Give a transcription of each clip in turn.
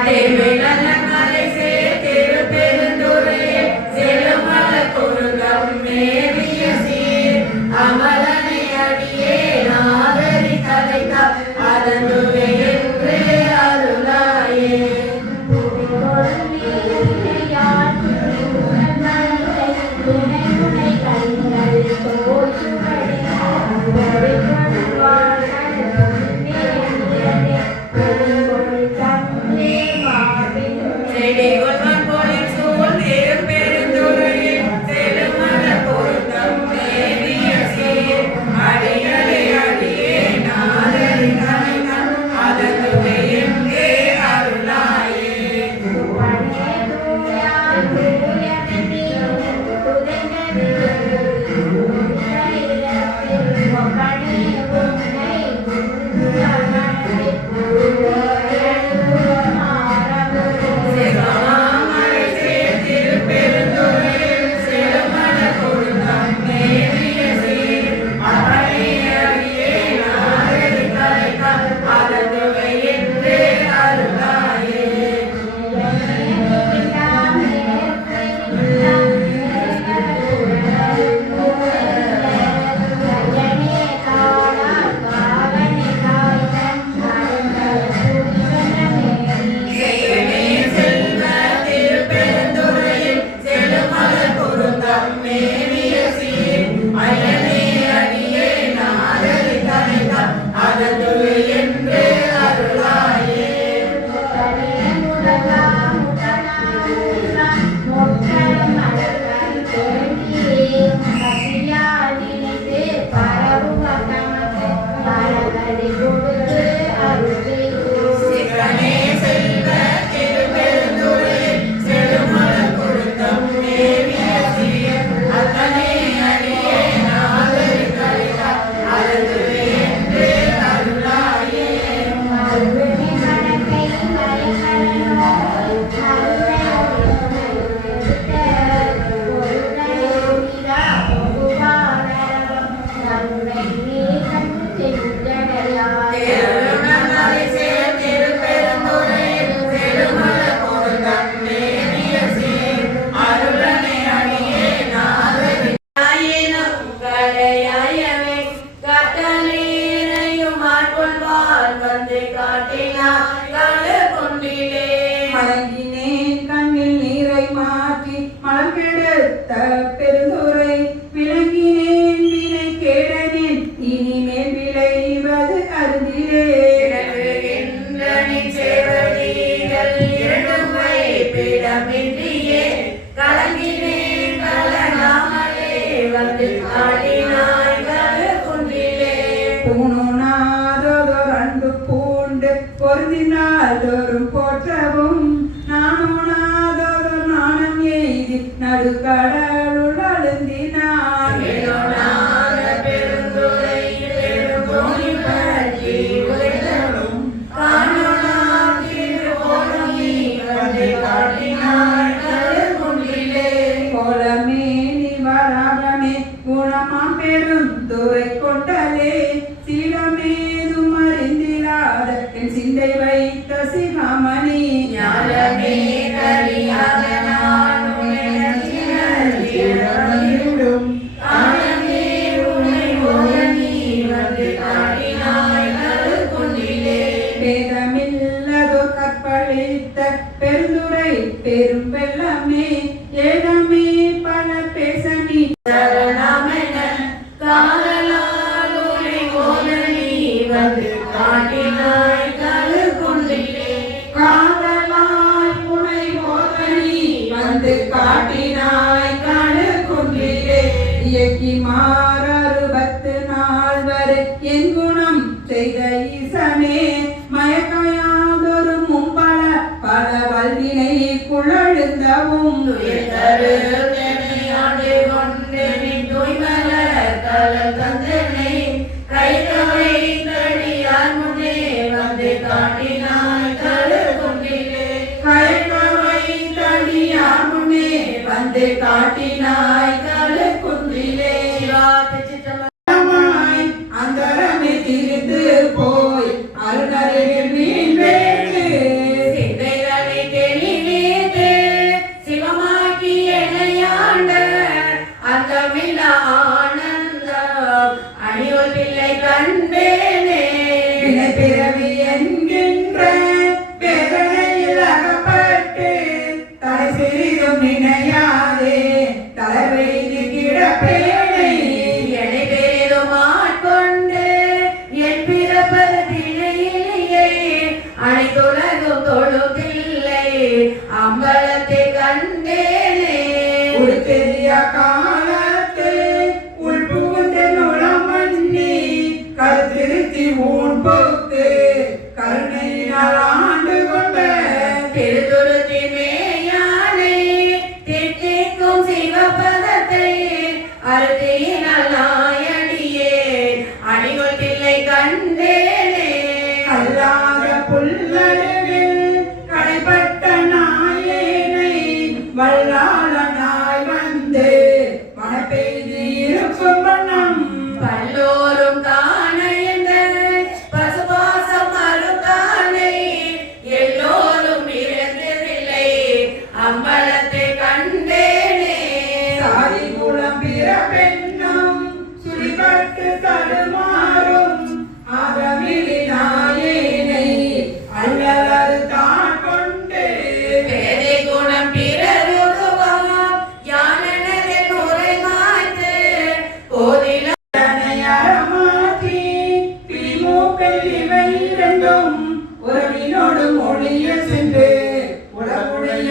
Amen. கண்டு காட்டினாய் கல குன்றிலே அந்தரமே திரிந்து போய் அருணருகில் நீள் வேண்டு சிந்தைகளை தெளிவேது சிவமாக்கி எனையாண்ட அந்தமில்ல ஆனந்தம். அழிவு பிள்ளை கண்டு கடாத புல்லருவில் கடைப்பட்ட நாயேனை வல்லாளனாய் வந்து மழை பெய்து வண்ணம்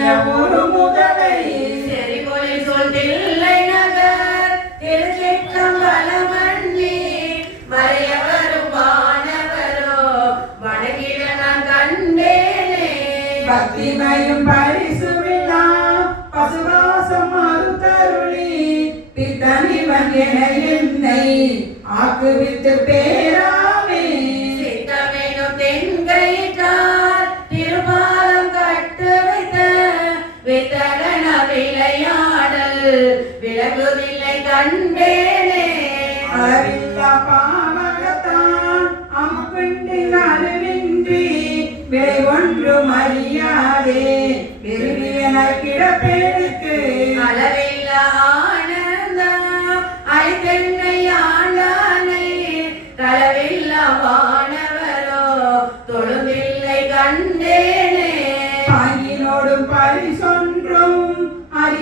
ஒரு முதலை செறிபொலி சொல் தில்லை நகர் திருச்சிற்றம் வளமண்ணி வரையவரும் வானவரோ வடகிட நான் கண்டேனே. பக்திமயம் பரிசு விழா பசுராசம் மறுத்தருளி பித்தனி வந்தென என்னை ஆக்குவித்து பே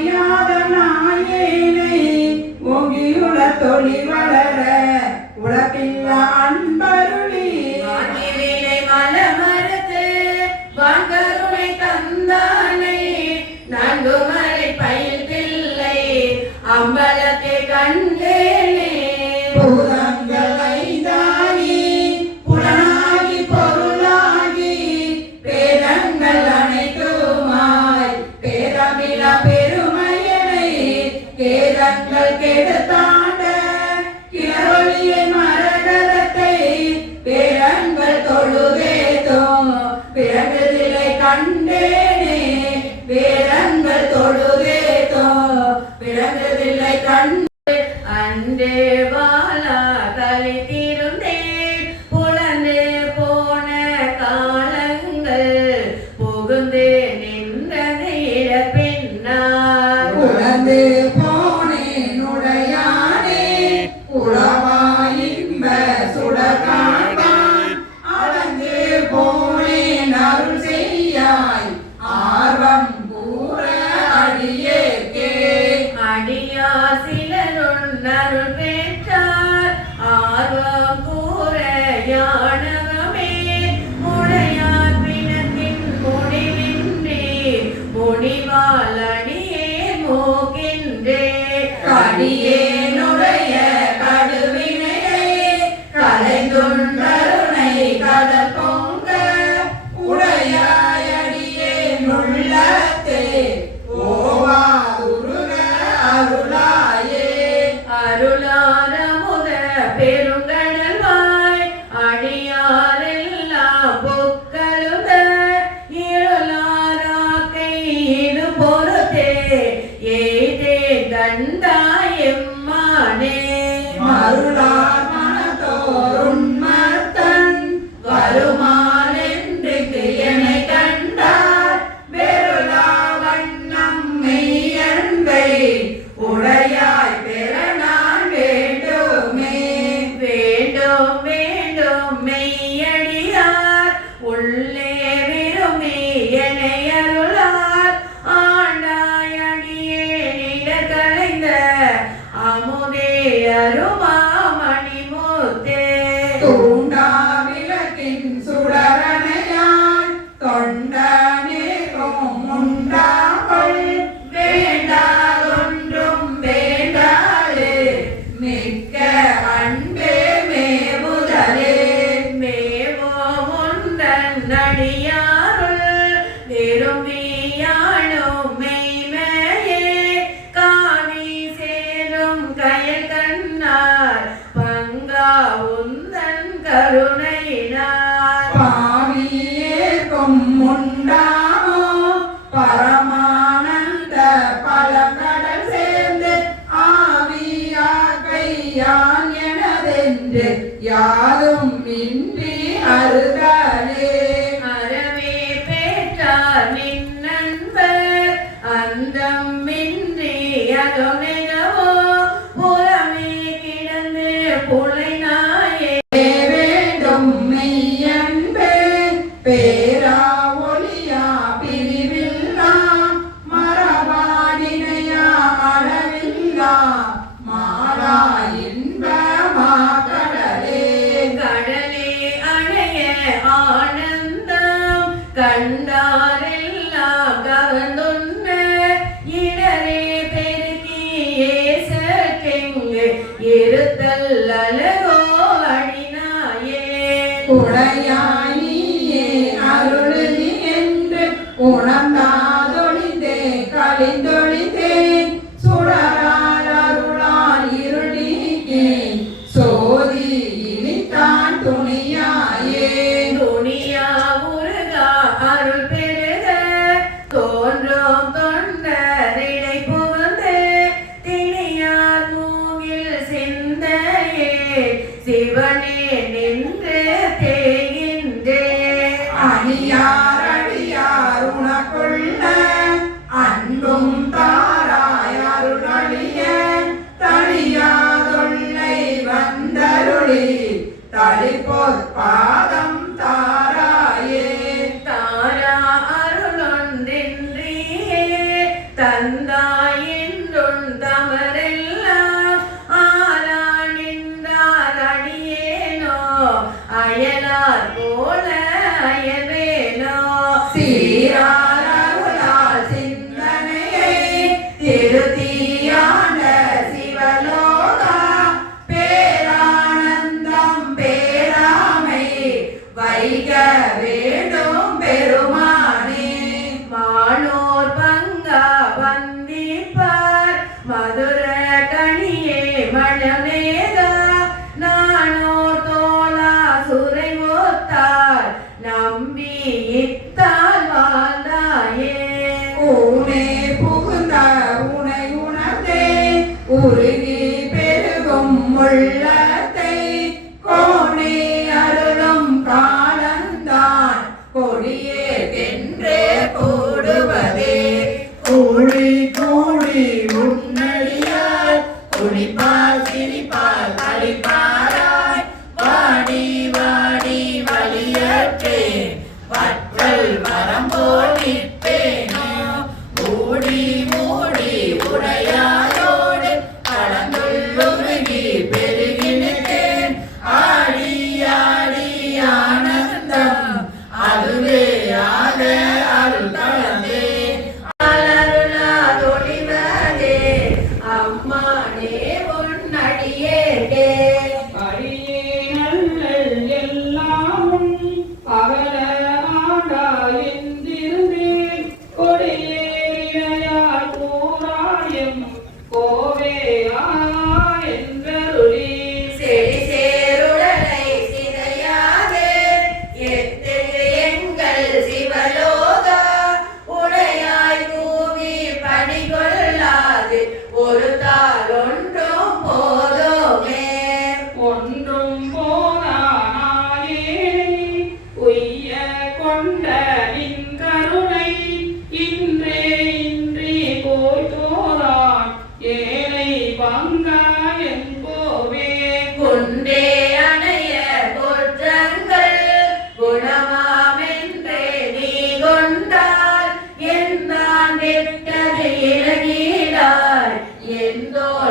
ஒழியாத நாயேனை ஒங்கியுள தொழில் வளர உழப்பில்லான் கண்டேனே வேடங்கள் தொழுதேதோ விளங்கவில்லை கண்டே அண்டே മൂക്കിന്റെ കടിയേ. இருத்தல் அழகோ அடினாயே. குடையா உருகி பெருகும் முள்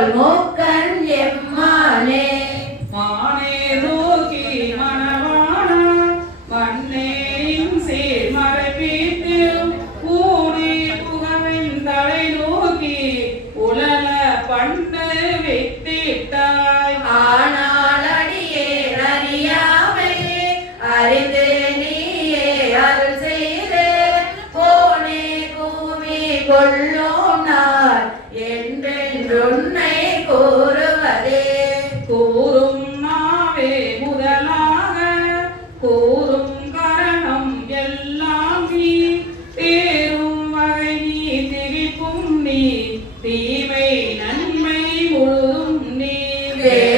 colmó. முழுதும் நீவே.